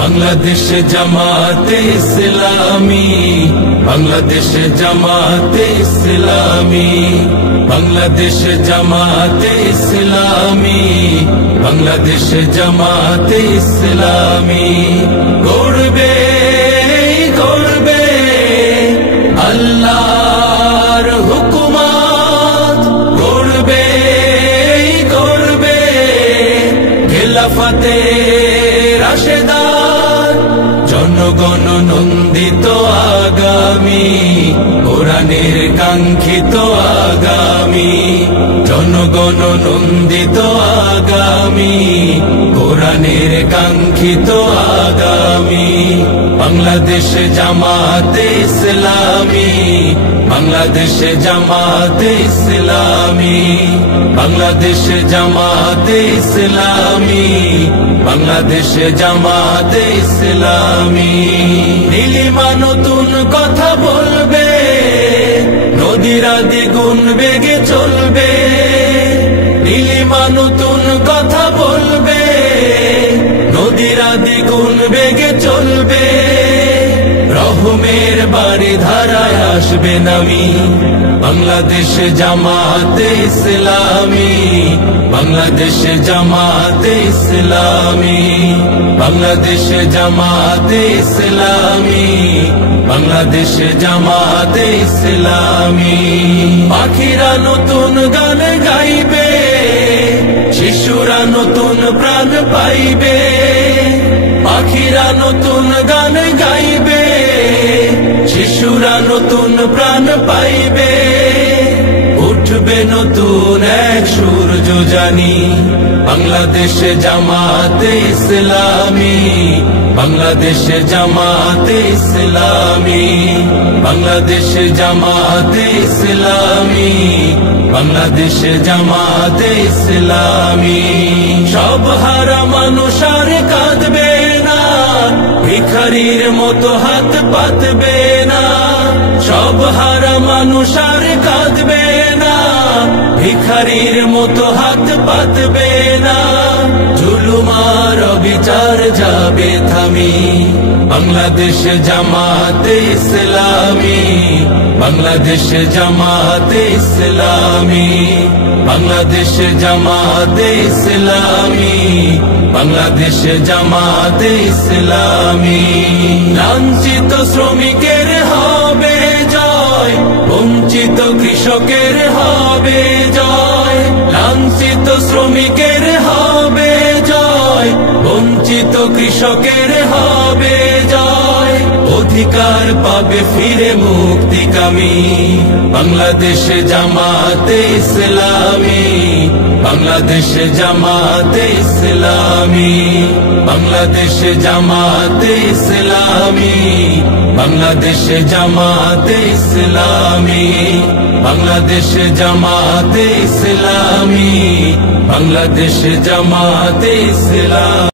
বাংলাদেশ জামাতে ইসলামী, বাংলাদেশ জামাতে ইসলামী, বাংলাদেশ জামাতে ইসলামী, বাংলাদেশ জামাতে ইসলামী। গড়বে গড়বে আল্লাহর হুকুমত, গড়বে গড়বে খেলাফতে রাশেদার, জনগণ নন্দিত আগামী, কোরআনের কাঙ্ক্ষিত আগামী, জনগণ নন্দিত আগামী, কোরআনের কাঙ্ক্ষিত আগামী। বাংলাদেশ জামাতে ইসলামী, বাংলাদেশ জামাতে ইসলামী, বাংলাদেশ জামাতে ইসলামী, বাংলাদেশ জামাতে ইসলামী। নীলিমা নতুন কথা বলবে, নদীরা দ্বিগুণ বেগে চলবে। নীলিমা নতুন কথা বলবে, নদীরা দ্বিগুণ বেগে চলবে। রহমের বাড়ি ধারায় আসবে নামি, বাংলাদেশ জামাতে ইসলামী, বাংলাদেশ জামাতে ইসলামী, বাংলাদেশ জামাতে ইসলামী, বাংলাদেশ জামাতে ইসলামী। পাখিরা নতুন গান গাইবে, শিশুরা নতুন প্রাণ পাইবে। পাখিরা নতুন গান গাইবে, শিশুরা নতুন প্রাণ পাইবে। উঠবে নতুন এক সূর্য জানি, বাংলাদেশ জামাতে ইসলামী, বাংলাদেশ জামাতে ইসলামী, বাংলাদেশ জামাতে ইসলামী, বাংলাদেশ জামাতে ইসলামী। সব হারা মানুষ আর কাঁদবে না, ভিখারির মতো হাত পাতবে না। সব হারা মানুষ আর কাঁদবে না, ভিখারির মতো হাত পাতবে না। জুলুমার অবিচার যাবে থামি, বাংলাদেশ জামাতে ইসলামী, বাংলাদেশ জামাতে ইসলামী, বাংলাদেশ জামাতে ইসলামী, বাংলাদেশ জামাতে ইসলামী। লাঞ্ছিত শ্রমিকের হবে জয়, বঞ্চিত কৃষকের হবে জয়। লাঞ্ছিত শ্রমিকের হবে জয়, বঞ্চিত কৃষকের হবে জয়। অধিকার পাবে ফিরে মুক্তিকামী, বাংলাদেশ জামাতে ইসলামী, বাংলাদেশ জামাতে ইসলামী, বাংলাদেশ জামাতে ইসলামী, বাংলাদেশ জামাতে ইসলামী, বাংলাদেশ জামাতে ইসলামী, বাংলাদেশ জামাতে ইসলামী।